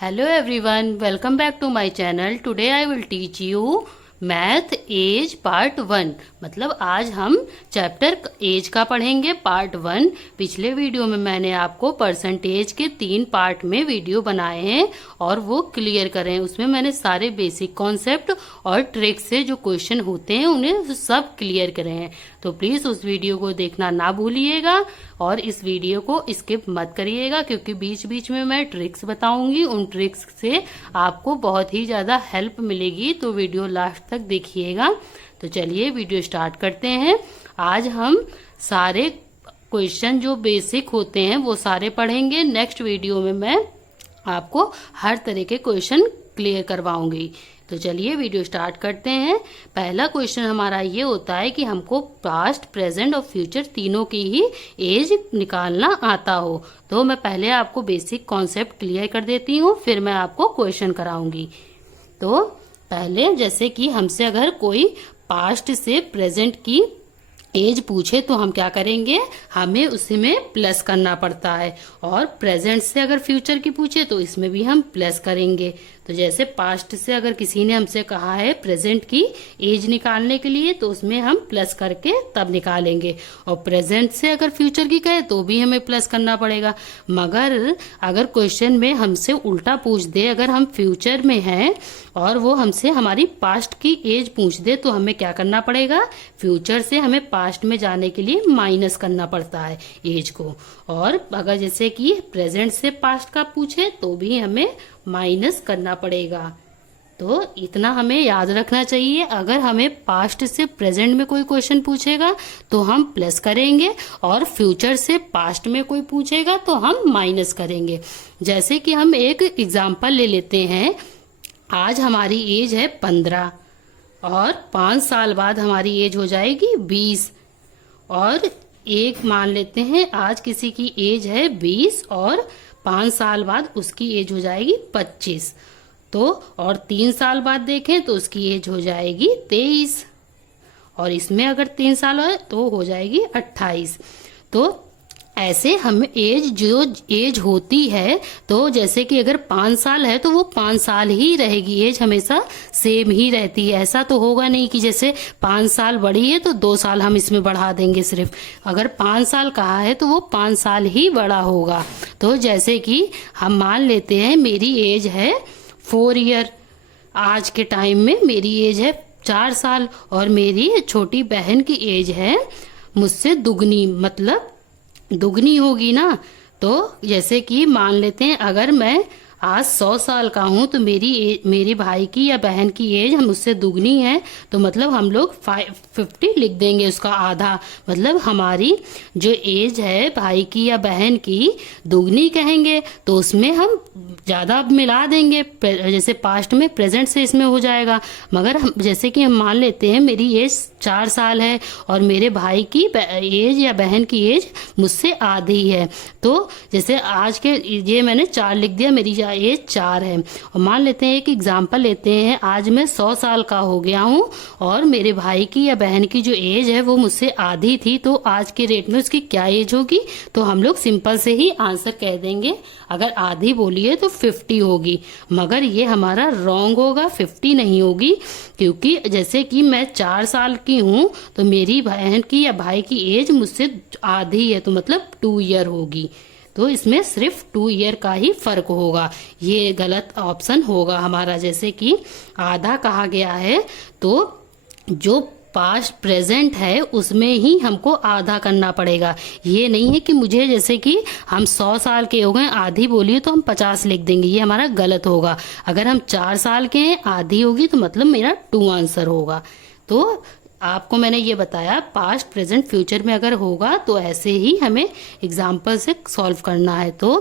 Hello everyone, welcome back to my channel. Today I will teach you math as part 1। मतलब आज हम chapter as का पढ़ेंगे part 1। पिछले वीडियो में मैंने आपको परसेंटेज के 3 पार्ट में वीडियो बनाए हैं और वो क्लियर करें। उसमें मैंने सारे बेसिक कॉन्सेप्ट और ट्रिक्स से जो क्वेश्चन होते हैं उन्हें सब क्लियर करे हैं। तो प्लीज उस वीडियो को देखना ना भूलिएगा और इस वीडियो को स्किप मत करिएगा, क्योंकि बीच बीच में मैं ट्रिक्स बताऊंगी। उन ट्रिक्स से आपको बहुत ही ज्यादा हेल्प मिलेगी, तो वीडियो लास्ट तक देखिएगा। तो चलिए वीडियो स्टार्ट करते हैं। आज हम सारे क्वेश्चन जो बेसिक होते हैं वो सारे पढ़ेंगे। नेक्स्ट वीडियो में मैं आपको हर तरह के क्वेश्चन क्लियर करवाऊंगी। तो चलिए वीडियो स्टार्ट करते हैं। पहला क्वेश्चन हमारा ये होता है कि हमको पास्ट, प्रेजेंट और फ्यूचर तीनों की ही एज निकालना आता हो। तो मैं पहले आपको बेसिक कॉन्सेप्ट क्लियर कर देती हूँ, फिर मैं आपको क्वेश्चन कराऊंगी। तो पहले जैसे कि हमसे अगर कोई पास्ट से प्रेजेंट की एज पूछे तो हम क्या करेंगे, हमें उसी में प्लस करना पड़ता है। और प्रेजेंट से अगर फ्यूचर की पूछे तो इसमें भी हम प्लस करेंगे। तो जैसे पास्ट से अगर किसी ने हमसे कहा है प्रेजेंट की एज निकालने के लिए, तो उसमें हम प्लस करके तब निकालेंगे। और प्रेजेंट से अगर फ्यूचर की कहे तो भी हमें प्लस करना पड़ेगा। मगर अगर क्वेश्चन में हमसे उल्टा पूछ दे, अगर हम फ्यूचर में हैं और वो हमसे हमारी पास्ट की एज पूछ दे, तो हमें क्या करना पड़ेगा, फ्यूचर से हमें पास्ट में जाने के लिए माइनस करना पड़ता है एज को। और अगर जैसे कि प्रेजेंट से पास्ट का पूछे तो भी हमें माइनस करना पड़ेगा। तो इतना हमें याद रखना चाहिए। अगर हमें पास्ट से प्रेजेंट में कोई क्वेश्चन पूछेगा तो हम प्लस करेंगे, और फ्यूचर से पास्ट में कोई पूछेगा तो हम माइनस करेंगे। जैसे कि हम एक एग्जांपल ले लेते हैं। आज हमारी एज है 15 और 5 साल बाद हमारी एज हो जाएगी 20। और एक मान लेते हैं आज किसी की एज है 20 और 5 साल बाद उसकी एज हो जाएगी 25। तो और 3 साल बाद देखें तो उसकी एज हो जाएगी 23। और इसमें अगर 3 साल है तो हो जाएगी 28। तो ऐसे हम एज जो एज होती है, तो जैसे कि अगर 5 साल है तो वो 5 साल ही रहेगी, एज हमेशा सेम ही रहती है। ऐसा तो होगा नहीं कि जैसे 5 साल बढ़ी है तो 2 साल हम इसमें बढ़ा देंगे। सिर्फ अगर 5 साल कहा है तो वो 5 साल ही बड़ा होगा। तो जैसे कि हम मान लेते हैं मेरी एज है 4 ईयर, आज के टाइम में मेरी एज है 4 साल और मेरी छोटी बहन की एज है मुझसे दुगनी, मतलब दुगनी होगी ना। तो जैसे कि मान लेते हैं अगर मैं आज 100 साल का हूं तो मेरी भाई की या बहन की एज मुझसे दुगनी है, तो मतलब हम लोग 50 लिख देंगे, उसका आधा। मतलब हमारी जो एज है भाई की या बहन की दुगनी कहेंगे, तो उसमें हम ज्यादा मिला देंगे। जैसे पास्ट में प्रेजेंट से इसमें हो जाएगा। मगर हम जैसे कि हम मान लेते हैं मेरी एज 4 साल है और मेरे भाई की एज या बहन की एज मुझसे आधी है। तो जैसे आज के ये मैंने 4 लिख दिया, मेरी एज 4 है। और मान लेते हैं एक एग्जांपल लेते हैं, आज मैं 100 साल का हो गया हूँ और मेरे भाई की या बहन की जो एज है वो मुझसे आधी थी, तो आज के रेट में उसकी क्या एज होगी, तो हम लोग सिंपल से ही आंसर कह देंगे। अगर आधी बोली है तो 50 होगी, मगर ये हमारा रॉन्ग होगा, 50 नहीं होगी। क्योंकि जैसे कि मैं 4 साल की हूँ तो मेरी बहन की या भाई की एज मुझसे आधी है, तो मतलब 2 ईयर होगी। तो इसमें सिर्फ 2 ईयर का ही फर्क होगा। ये गलत ऑप्शन होगा हमारा। जैसे कि आधा कहा गया है तो जो पास्ट प्रेजेंट है उसमें ही हमको आधा करना पड़ेगा। ये नहीं है कि मुझे जैसे कि हम 100 साल के हो गए आधी बोलिए तो हम 50 लिख देंगे, ये हमारा गलत होगा। अगर हम 4 साल के हैं आधी होगी तो मतलब मेरा 2 आंसर होगा। तो आपको मैंने ये बताया पास्ट, प्रेजेंट, फ्यूचर में अगर होगा तो ऐसे ही हमें एग्जाम्पल से सॉल्व करना है। तो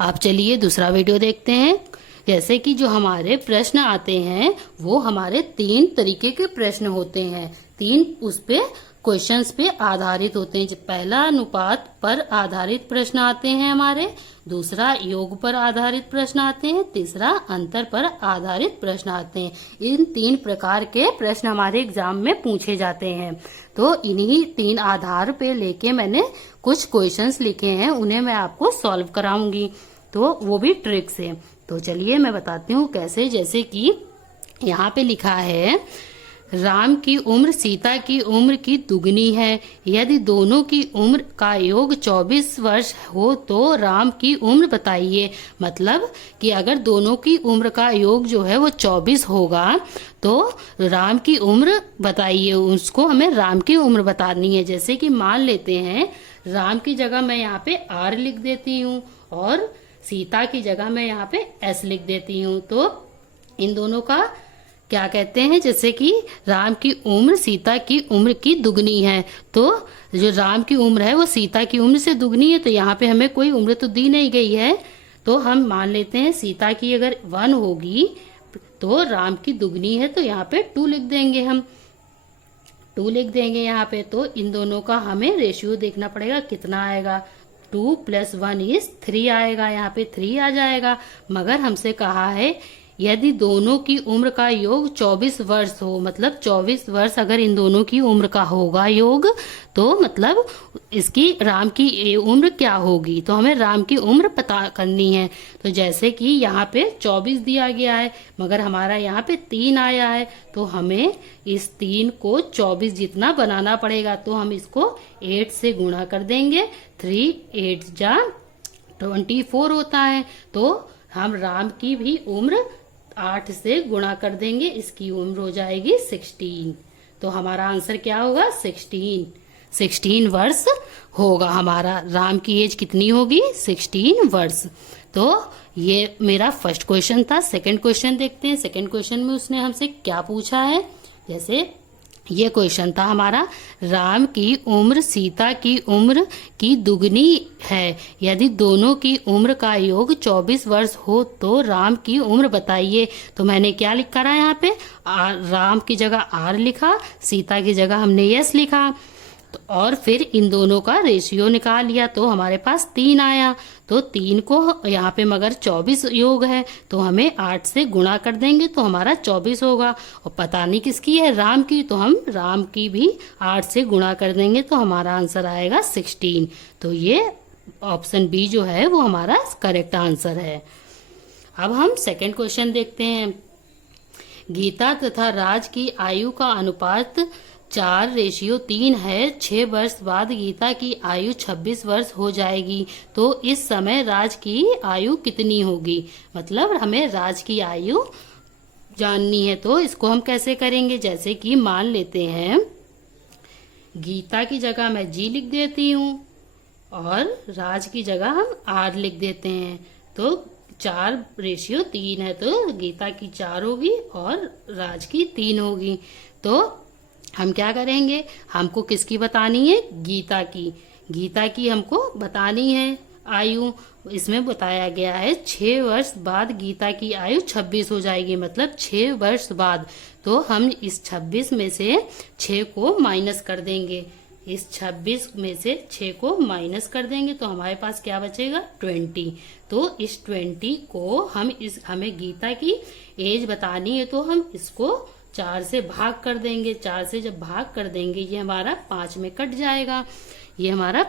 आप चलिए दूसरा वीडियो देखते हैं। जैसे कि जो हमारे प्रश्न आते हैं वो हमारे 3 तरीके के प्रश्न होते हैं। 3 उस पे क्वेश्चंस पे आधारित होते हैं। पहला अनुपात पर आधारित प्रश्न आते हैं हमारे, दूसरा योग पर आधारित प्रश्न आते हैं, तीसरा अंतर पर आधारित प्रश्न आते हैं। इन 3 प्रकार के प्रश्न हमारे एग्जाम में पूछे जाते हैं। तो इन्हीं 3 आधार पे लेके मैंने कुछ क्वेश्चंस लिखे हैं, उन्हें मैं आपको सॉल्व कराऊंगी। तो वो भी ट्रिक से। तो चलिए मैं बताती हूँ कैसे। जैसे कि यहाँ पे लिखा है राम की उम्र सीता की उम्र की दुगनी है, यदि दोनों की उम्र का योग 24 वर्ष हो तो राम की उम्र बताइए। मतलब कि अगर दोनों की उम्र का योग जो है वो 24 होगा तो राम की उम्र बताइए, उसको हमें राम की उम्र बतानी है। जैसे कि मान लेते हैं राम की जगह मैं यहाँ पे R लिख देती हूँ और सीता की जगह मैं यहाँ पे S लिख देती हूँ। तो इन दोनों का क्या कहते हैं, जैसे कि राम की उम्र सीता की उम्र की दुगनी है, तो जो राम की उम्र है वो सीता की उम्र से दुगनी है। तो यहाँ पे हमें कोई उम्र तो दी नहीं गई है, तो हम मान लेते हैं सीता की अगर 1 होगी तो राम की दुगनी है, तो यहाँ पे 2 लिख देंगे। हम 2 लिख देंगे यहाँ पे। तो इन दोनों का हमें रेशियो देखना पड़ेगा कितना आएगा। 2 + 1 = 3 आएगा, यहाँ पे 3 आ जाएगा। मगर हमसे कहा है यदि दोनों की उम्र का योग 24 वर्ष हो, मतलब 24 वर्ष अगर इन दोनों की उम्र का होगा योग, तो मतलब इसकी राम की उम्र क्या होगी। तो हमें राम की उम्र पता करनी है। तो जैसे कि यहाँ पे 24 दिया गया है मगर हमारा यहाँ पे 3 आया है, तो हमें इस 3 को 24 जितना बनाना पड़ेगा। तो हम इसको 8 से गुणा कर देंगे। 3 8 जा 24 होता है। तो हम राम की भी उम्र 8 से गुणा कर देंगे, इसकी उम्र हो जाएगी 16। तो हमारा आंसर क्या होगा, 16 वर्ष होगा हमारा। राम की एज कितनी होगी, 16 वर्ष। तो ये मेरा फर्स्ट क्वेश्चन था। सेकंड क्वेश्चन देखते हैं। सेकंड क्वेश्चन में उसने हमसे क्या पूछा है। जैसे ये क्वेश्चन था हमारा, राम की उम्र सीता की उम्र की दुगनी है, यदि दोनों की उम्र का योग 24 वर्ष हो तो राम की उम्र बताइए। तो मैंने क्या लिखा रहा है यहाँ पे, राम की जगह R लिखा, सीता की जगह हमने S लिखा। तो और फिर इन दोनों का रेशियो निकाल लिया तो हमारे पास 3 आया। तो 3 को यहाँ पे मगर 24 योग है तो हमें 8 से गुणा कर देंगे तो हमारा 24 होगा। और पता नहीं किसकी है, राम की, तो हम राम की भी 8 से गुणा कर देंगे तो हमारा आंसर आएगा 16। तो ये ऑप्शन बी जो है वो हमारा करेक्ट आंसर है। अब हम सेकंड क्वेश्चन देखते हैं। गीता तथा राज की आयु का अनुपात 4:3 है। 6 वर्ष बाद गीता की आयु 26 वर्ष हो जाएगी, तो इस समय राज की आयु कितनी होगी। मतलब हमें राज की आयु जाननी है। तो इसको हम कैसे करेंगे, जैसे कि मान लेते हैं गीता की जगह मैं G लिख देती हूँ और राज की जगह हम R लिख देते हैं। तो 4:3 है, तो गीता की 4 होगी और राज की 3 होगी। तो हम क्या करेंगे, हमको किसकी बतानी है, गीता की। गीता की हमको बतानी है आयु। इसमें बताया गया है 6 वर्ष बाद गीता की आयु 26 हो जाएगी, मतलब 6 वर्ष बाद। तो हम इस 26 में से 6 को माइनस कर देंगे। इस 26 में से 6 को माइनस कर देंगे तो हमारे पास क्या बचेगा, 20। तो इस 20 को हमें गीता की एज बतानी है तो हम इसको 4 से भाग कर देंगे। 4 से जब भाग कर देंगे ये हमारा 5 में कट जाएगा। ये हमारा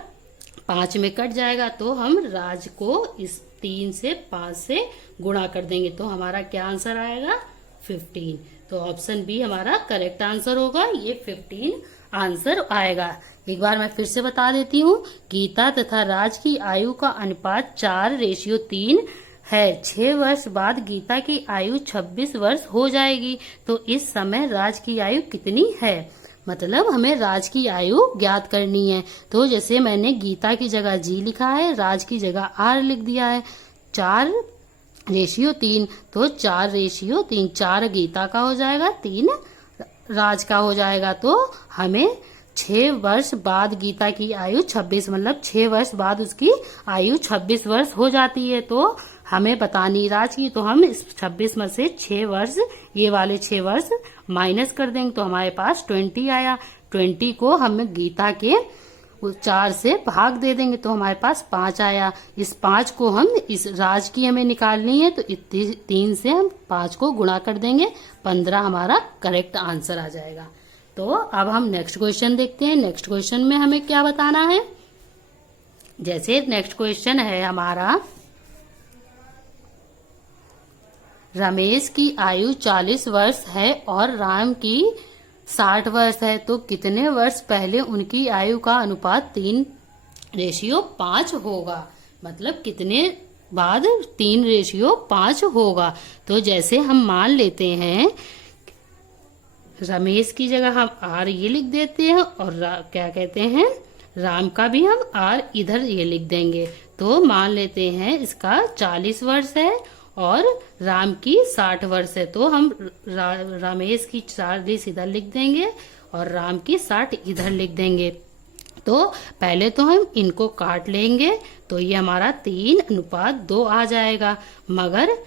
5 में कट जाएगा तो हम राज को इस 3 से 5 से गुणा कर देंगे तो हमारा क्या आंसर आएगा, 15। तो ऑप्शन बी हमारा करेक्ट आंसर होगा। ये 15 आंसर आएगा। एक बार मैं फिर से बता देती हूँ, गीता तथा राज की आयु का अनुपात 4:3 है। 6 वर्ष बाद गीता की आयु 26 वर्ष हो जाएगी, तो इस समय राज की आयु कितनी है। मतलब हमें राज की आयु ज्ञात करनी है। तो जैसे मैंने गीता की जगह G लिखा है, राज की जगह R लिख दिया है। 4:3, तो 4:3, 4 गीता का हो जाएगा, 3 राज का हो जाएगा। तो हमें 6 वर्ष बाद गीता की आयु 26, मतलब 6 वर्ष बाद उसकी आयु 26 वर्ष हो जाती है। तो हमें बतानी राज की, तो हम इस 26 में से 6 वर्ष, ये वाले 6 वर्ष माइनस कर देंगे तो हमारे पास 20 आया। 20 को हम गीता के 4 से भाग दे देंगे तो हमारे पास 5 आया। इस 5 को हम इस राज की हमें निकालनी है तो 3 से हम 5 को गुणा कर देंगे, 15 हमारा करेक्ट आंसर आ जाएगा। तो अब हम नेक्स्ट क्वेश्चन देखते हैं। नेक्स्ट क्वेश्चन में हमें क्या बताना है। जैसे नेक्स्ट क्वेश्चन है हमारा, रमेश की आयु 40 वर्ष है और राम की 60 वर्ष है, तो कितने वर्ष पहले उनकी आयु का अनुपात 3:5 होगा। मतलब कितने बाद 3:5 होगा। तो जैसे हम मान लेते हैं रमेश की जगह हम आर ये लिख देते हैं और क्या कहते हैं राम का भी हम आर इधर ये लिख देंगे। तो मान लेते हैं इसका 40 वर्ष है और राम की 60 वर्ष है, तो हम रमेश की 40 इधर लिख देंगे और राम की 60 इधर लिख देंगे। तो पहले तो हम इनको काट लेंगे, तो ये हमारा 3:2 आ जाएगा। मगर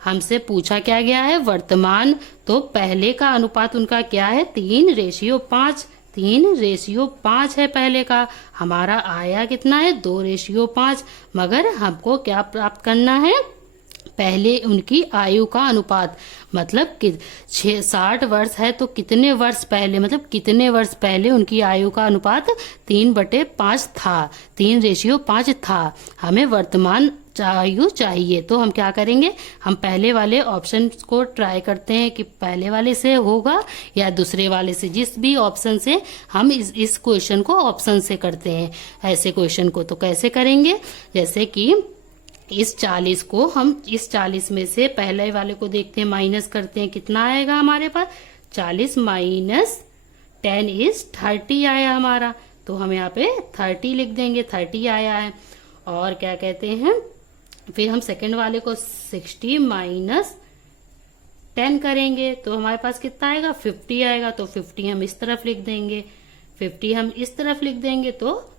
हमसे पूछा क्या गया है वर्तमान, तो पहले का अनुपात उनका क्या है 3:5। 3:5 है पहले का, हमारा आया कितना है 2:5। मगर हमको क्या प्राप्त करना है पहले उनकी आयु का अनुपात। मतलब कि 60 वर्ष है तो कितने वर्ष पहले, मतलब कितने वर्ष पहले उनकी आयु का अनुपात 3/5 था, 3:5 था। हमें वर्तमान आयु चाहिए, तो हम क्या करेंगे हम पहले वाले ऑप्शन को ट्राई करते हैं कि पहले वाले से होगा या दूसरे वाले से। जिस भी ऑप्शन से हम इस क्वेश्चन को ऑप्शन से करते हैं ऐसे क्वेश्चन को। तो कैसे करेंगे, जैसे कि इस 40 को हम इस 40 में से पहले वाले को देखते हैं, माइनस करते हैं, कितना आएगा हमारे पास 40 माइनस 10 इज 30 आया हमारा। तो हम यहाँ पे 30 लिख देंगे, 30 आया है। और क्या कहते हैं फिर हम सेकंड वाले को 60 माइनस 10 करेंगे तो हमारे पास कितना आएगा 50 आएगा। तो 50 हम इस तरफ लिख देंगे, 50 हम इस तरफ लिख देंगे, तो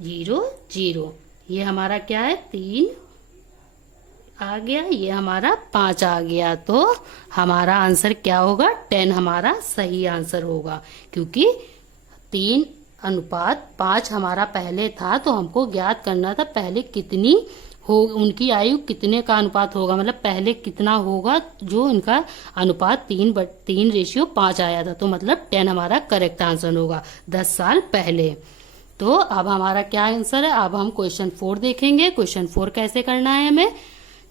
0 0। ये हमारा क्या है 3 आ गया, ये हमारा 5 आ गया। तो हमारा आंसर क्या होगा 10 हमारा सही आंसर होगा, क्योंकि 3:5 हमारा पहले था। तो हमको ज्ञात करना था पहले कितनी हो उनकी आयु कितने का अनुपात होगा, मतलब पहले कितना होगा जो इनका अनुपात 3:5 आया था। तो मतलब 10 हमारा करेक्ट आंसर होगा 10 साल पहले। तो अब हमारा क्या आंसर है, अब हम क्वेश्चन 4 देखेंगे। क्वेश्चन 4 कैसे करना है हमें,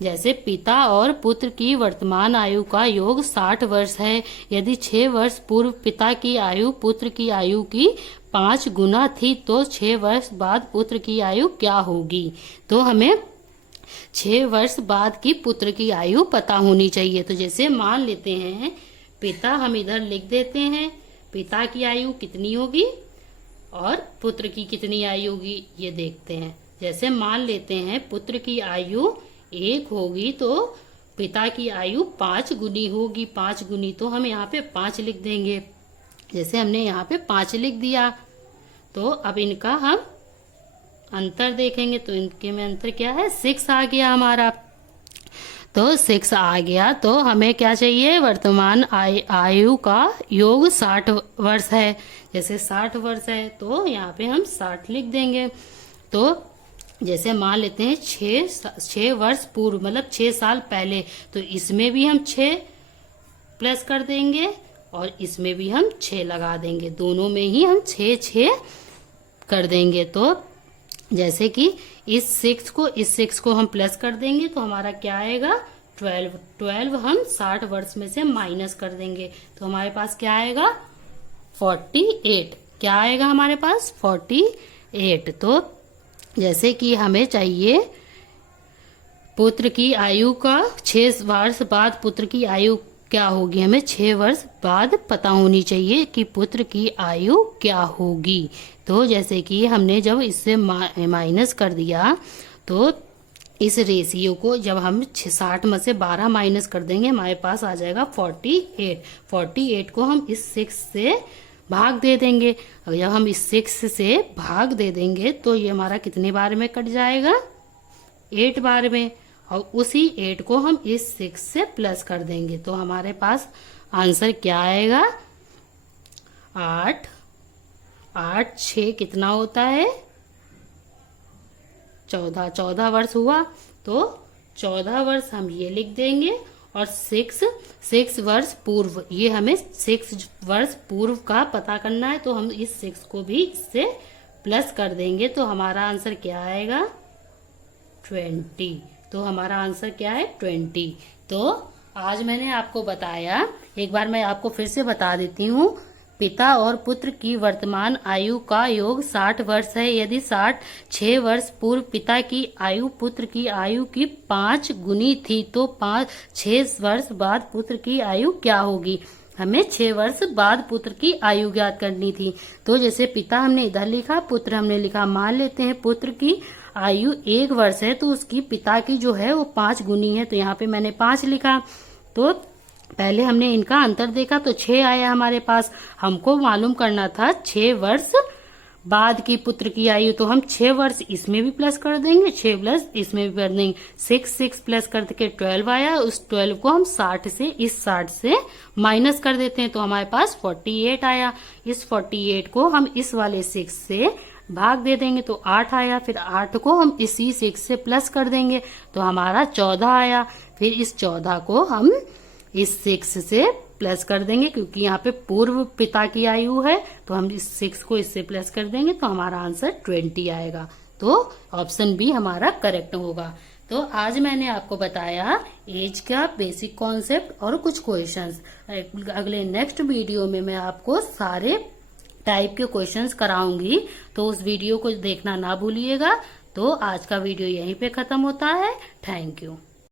जैसे पिता और पुत्र की वर्तमान आयु का योग 60 वर्ष है। यदि 6 वर्ष पूर्व पिता की आयु पुत्र की आयु की 5 गुना थी, तो 6 वर्ष बाद पुत्र की आयु क्या होगी। तो हमें 6 वर्ष बाद की पुत्र की आयु पता होनी चाहिए। तो जैसे मान लेते हैं पिता, हम इधर लिख देते हैं पिता की आयु कितनी होगी और पुत्र की कितनी आयु होगी, ये देखते हैं। जैसे मान लेते हैं पुत्र की आयु 1 होगी तो पिता की आयु 5 गुनी होगी, 5 गुनी। तो हम यहाँ पे 5 लिख देंगे। जैसे हमने यहाँ पे 5 लिख दिया, तो अब इनका हम अंतर देखेंगे, तो इनके में अंतर क्या है 6 आ गया हमारा। तो 6 आ गया, तो हमें क्या चाहिए वर्तमान आयु का योग 60 वर्ष है। जैसे 60 वर्ष है तो यहाँ पे हम 60 लिख देंगे। तो जैसे मान लेते हैं 6 वर्ष पूर्व, मतलब 6 साल पहले, तो इसमें भी हम 6 प्लस कर देंगे और इसमें भी हम 6 लगा देंगे, दोनों में ही हम 6 कर देंगे। तो जैसे कि इस 6 को हम प्लस कर देंगे तो हमारा क्या आएगा 12 हम 60 वर्ष में से माइनस कर देंगे, तो हमारे पास क्या आएगा 48। क्या आएगा हमारे पास 48। तो जैसे कि हमें चाहिए पुत्र की आयु का 6 वर्ष बाद पुत्र की आयु क्या होगी, हमें 6 वर्ष बाद पता होनी चाहिए कि पुत्र की आयु क्या होगी। तो जैसे कि हमने जब इससे माइनस कर दिया, तो इस रेशियो को जब हम 60 में से 12 माइनस कर देंगे हमारे पास आ जाएगा 48। 48 को हम इस 6 से भाग दे देंगे, और जब हम इस 6 से भाग दे देंगे तो ये हमारा कितने बार में कट जाएगा 8 बार में, और उसी 8 को हम इस 6 से प्लस कर देंगे। तो हमारे पास आंसर क्या आएगा 8 6 कितना होता है 14 वर्ष हुआ। तो 14 वर्ष हम ये लिख देंगे, और 6 वर्ष पूर्व, ये हमें 6 वर्ष पूर्व का पता करना है, तो हम इस 6 को भी इससे प्लस कर देंगे। तो हमारा आंसर क्या आएगा 20। तो हमारा आंसर क्या है 20। तो आज मैंने आपको बताया, एक बार मैं आपको फिर से बता देती हूँ। पिता और पुत्र की वर्तमान आयु का योग 60 वर्ष है। यदि 6 वर्ष पूर्व पिता की आयु पुत्र की आयु की 5 गुनी थी तो 6 वर्ष बाद पुत्र की आयु क्या होगी? हमें 6 वर्ष बाद पुत्र की आयु ज्ञात करनी थी। तो जैसे पिता हमने इधर लिखा, पुत्र हमने लिखा। मान लेते हैं पुत्र की आयु 1 वर्ष है तो उसकी पिता की जो है वो 5 गुनी है, तो यहाँ पे मैंने 5 लिखा। तो पहले हमने इनका अंतर देखा तो 6 आया हमारे पास। हमको मालूम करना था 6 वर्ष बाद की पुत्र की आयु, तो हम 6 वर्ष इसमें भी प्लस कर देंगे, 6 प्लस इसमें भी कर देंगे। 6 प्लस करके 12 आया। उस 12 को हम 60 से माइनस कर देते हैं तो हमारे पास 48 आया। इस 48 को हम इस वाले 6 से भाग दे देंगे तो 8 आया। फिर 8 को हम इसी 6 से प्लस कर देंगे तो हमारा 14 आया। फिर इस 14 को हम इस 6 से प्लस कर देंगे, क्योंकि यहाँ पे पूर्व पिता की आयु है तो हम इस 6 को इससे प्लस कर देंगे तो हमारा आंसर 20 आएगा। तो ऑप्शन बी हमारा करेक्ट होगा। तो आज मैंने आपको बताया एज का बेसिक कॉन्सेप्ट और कुछ क्वेश्चंस। अगले नेक्स्ट वीडियो में मैं आपको सारे टाइप के क्वेश्चंस कराऊंगी, तो उस वीडियो को देखना ना भूलिएगा। तो आज का वीडियो यहीं पे खत्म होता है। Thank you.